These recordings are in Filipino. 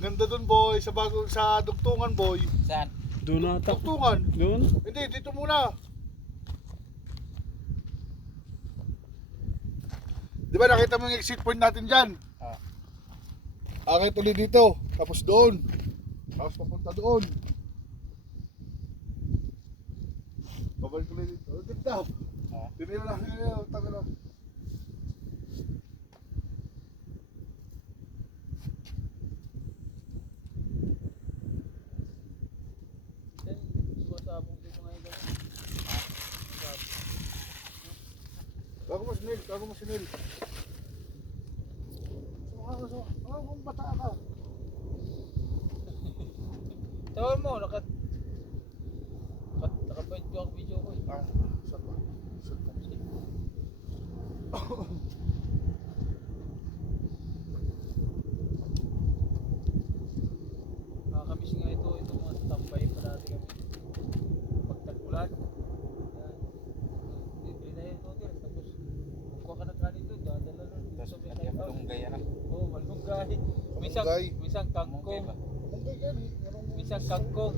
Ang ganda dun boy, sa dugtungan boy. Saan? Doon ata. Dugtungan. Doon? Hindi, dito muna. Di ba nakita mo yung exit point natin dyan? Ah. Akit ulit dito, tapos doon. Tapos papunta doon. Babalik ulit dito. Ang ganda. Ah. Tinira lang yun, tagal lang. Bago mo sinil. Kung bata ka. Tawag mo, nakapoint ko ang video ko. Ah, saan ba? Saan ba? Nakakamiss nga ito mga tambay parati kami. Pagtagulan. Yan. Bili na yun, Nodir. Tapos, kuha ka na kanin doon, dadala nun. Tapos malunggay ano? Oo, malunggay. Malunggay. Minsan kangkong. Malunggay yan eh. Minsan kangkong.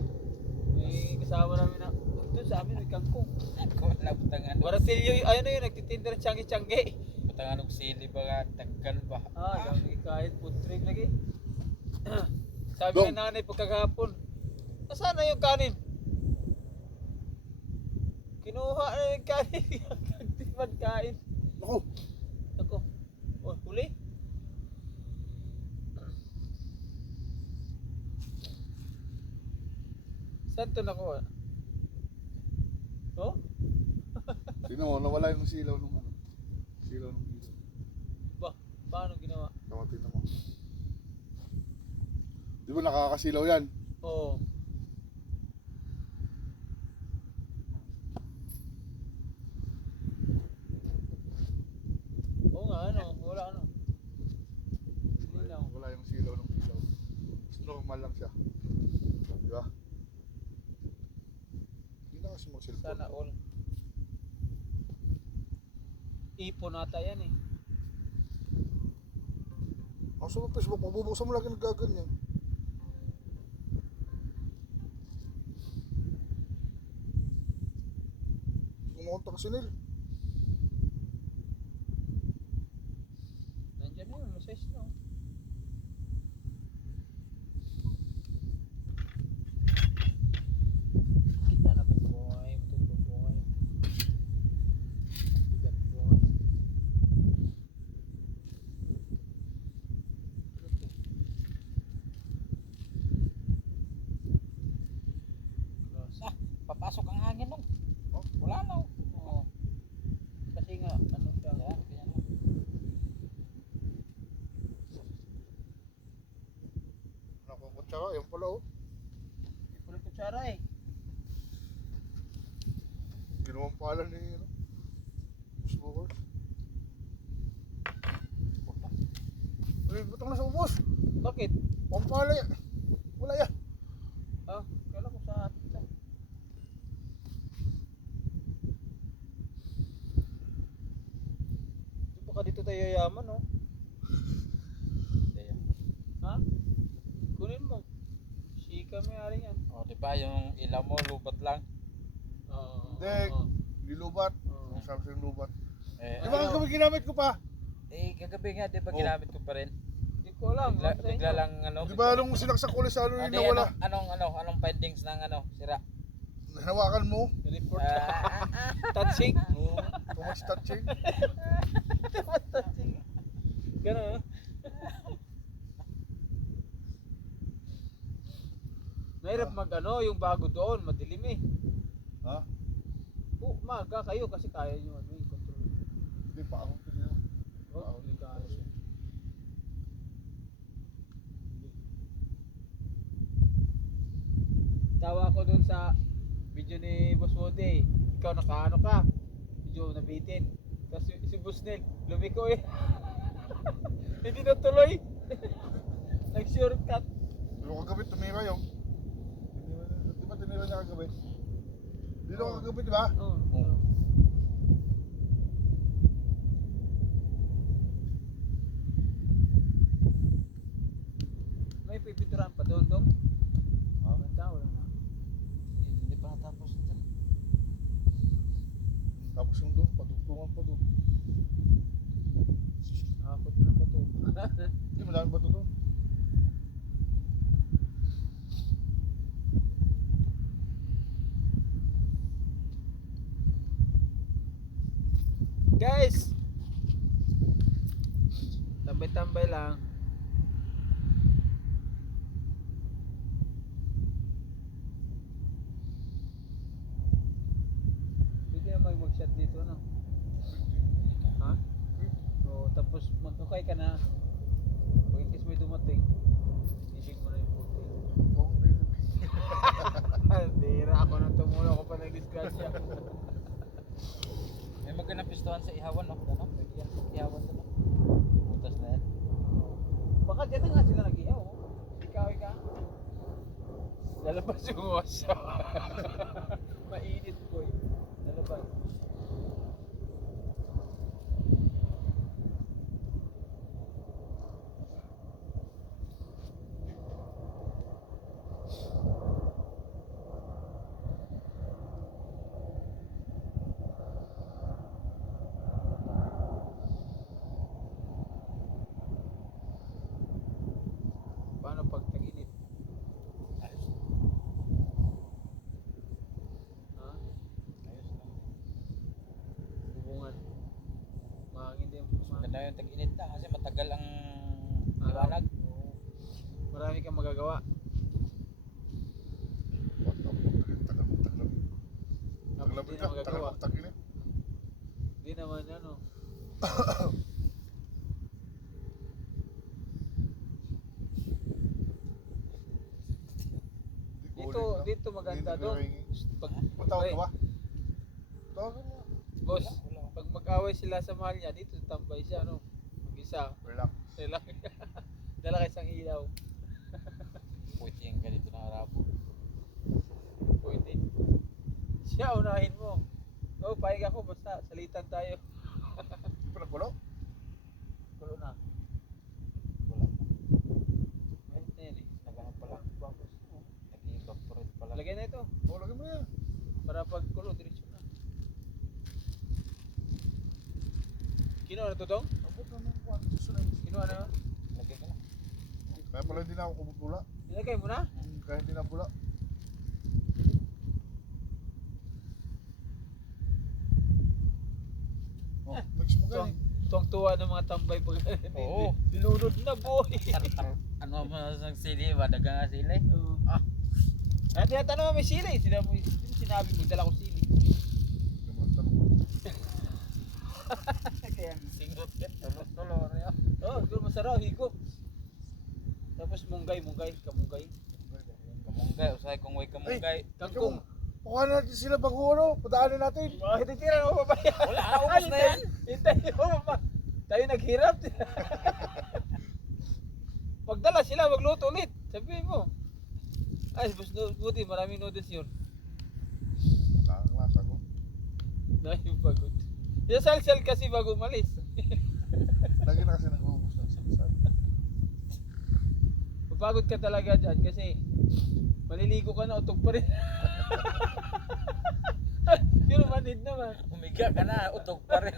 May kasama namin na, doon sa amin may kangkong. Kung wala butangan. Waratilyo, ayun na yun, nagtitinda ng tiyanggi-tiyanggi. Butangan og sili ba nga, tagkal ba? Lagi kahit food trip lagi. Sabi Dong. ng nanay pagkagapon, nasaan na yung kanin? Kinuha na yung kanin. Hindi man kain. Ako. Ako. Oh, huli? Saan to nakuha? Oh? Tingnan mo, nawala yung silaw nung ano. Silaw nung ilaw. Ba, paano ginawa? Tama, tingnan mo. Di ba nakakasilaw yan? Oo. Oo nga, ano, wala ano. Hindi lang. Wala yung silaw nung ilaw. Mas normal lang siya. Di ba? Hindi na kasi mag-cellphone. Sana all. Ipon ata yan eh. Ang sa Facebook, mabubuksan mo lagi nagkaganyan. Kumunta ka sinil. Nandiyan na yun, masize na. Kita natin buhay, matutong buhay. Bigat buhay. Ah, papasok ang hangin nung. Oh? Wala na. Oo. Kasi nga, ano siya. Kaya, kaya na. Nakukutsara, yan pala oh. Hindi pala kutsara eh. Ginawang pala ni ano. Smokers. Ay, butang na sa ubos. Bakit? Pampala yan. Wala yan. Ah, kala ko sa atin to. Baka dito tayo yayaman, no? Kaya. Ha? Kunin mo. Si kami ari yan. O, di ba yung ilaw mo, lubat lang. Oo. Hindi. Hindi lubat. Oo. Ang sabi sa'yo lubat. Eh, Di ba ang ginamit ko pa? kagabi nga, di ba Oh. ginamit ko pa rin? Hindi ko alam. Bigla, ano sa bigla inyo? lang ano. Di ba nung sinaksak ko ulit sa ano Ah, yung di, nawala? anong findings ng ano, sira? Hinawakan mo? Report. Ah, Touching. Oo. Too much touching. Touching. Gano'n. Mahirap mag ano, yung bago doon, madilim eh. Ha? Umaga kayo kasi kaya nyo ano yung control. Hindi pa ako kasi yun. Oh, delikado siya. Tawa ko doon sa video ni Boss Woody. Ikaw nakaano ka? Medyo nabitin. Tapos si Boss Nel, lumiko eh. Hindi natuloy. Nag-shortcut. Pero kagabi tumira yung. Di ba tinira niya kagabi? Dito kagabi di ba? Oo. Oo. May pipinturahan pa doon, dong. Ah, Ganda, wala na. Hindi pa natapos ito. tapos yung doon, padugtungan pa doon. Nakakot na ba to? Hindi, madami ba ito doon? Guys! Tambay-tambay lang. Pwede naman mag-shot dito, no? Ha? O, tapos magkukay ka na. O, in case may dumating, ibig mo na yung puti. Oo, baby. Tira ako nang tumulong ako pa nag-disgrasya. May magandang pistohan sa ihawan, no? Ano? Pwede yan. Ihawan doon, no? Butas na yan. Baka dyan na nga sila nag-iyaw. Ikaw. Lalabas yung oso. Mainit ko eh. Lalabas. Paano pag tag-init? Ayos. Ha? Ayos lang. Bubungan. Mahangin din. Maganda yung tag-init na kasi matagal ang Araw. liwanag. Marami kang magagawa. Tagal mo, tagal. Tapos Tagal hindi ka, na tagal magagawa. mo, taginit. Hindi naman ano. Dito maganda doon. Pag Patawag ka Ay, ba? Tawagan mo. boss, Wala. pag mag-away sila sa mahal niya, dito tambay siya, no? Mag-isa. Relax. Sila. Dala ka isang ilaw. Pwede yung ganito na harap. Pwede. Siya, unahin mo. Oh, payag ako, basta salitan tayo. Hindi pa nagkulo? Kulo na. Wala. Ayun na yan eh. Nagano pala. Nag-evaporate pala. Lagyan na ito. Oo, lagyan mo yan. Para pag kulo, diretso na. Kinuha na to dong? Abot na ng kwan. Susunod. Kinuha na. Lagyan ka na. Kaya pala hindi na ako kumupula. Nilagay mo na? Kaya hindi na pula. Oh, mix mo Tuwang, gani. tuwang-tuwa ng mga tambay pag Oo. nilunod na boy. Ano mo sa sili ba? Daga nga sili? Oo. Kaya tinatanong mo may sili. Sinabi mo, dala ko sili. Kaya, Singot yan. Tulor yan. oh, doon masarap, higop. Tapos munggay, kamunggay. Kamunggay. Usay kung way kamunggay. Kangkong. Kuha natin sila bago ano. Padaanin natin. Bakit titira mo pa ba yan? Wala, ubos na yan. Hintay mo pa. Tayo naghirap. Pagdala sila, magluto ulit. Sabihin mo. Ay, buti, maraming noodles yun. Ang lasa ko. Dahil pagod. Sal-sal kasi bago umalis. Lagi na kasi nag-uubos ng salsal. Papagod ka talaga dyan kasi maliligo ka na, utog pa rin. Pero manid naman. Umiga ka na. Utog pa rin.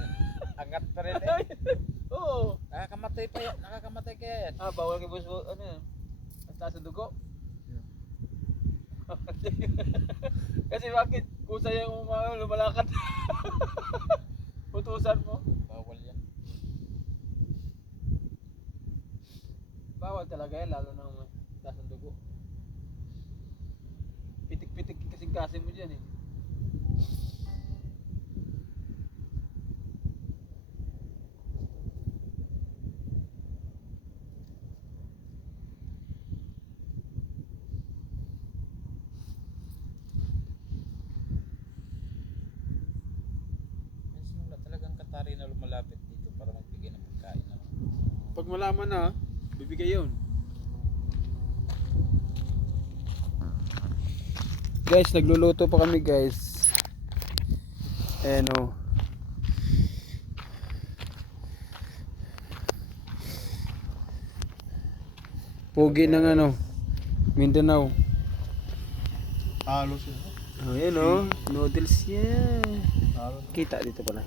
Angat pa rin eh. Oo. Nakakamatay pa yan. Nakakamatay kaya yan. Ah, bawal kay boss, ano yan? Ang taas ng dugo? Kasi bakit? Kusa yung lumalakad. Utusan mo. Bawal yan. Bawal talaga yan, lalo na may taas ng dugo. Pitik-pitik kasing-kasing mo dyan eh. Minsan wala talagang katari na lumalapit dito para magbigay ng pagkain. Ano? Pag malaman na, bibigay yun. Guys, nagluluto pa kami guys. Ayan o. Pogi ng ano, Mindanao. Halos yun. Oh, yan oh, noodles yan. Halos. Kita dito pala.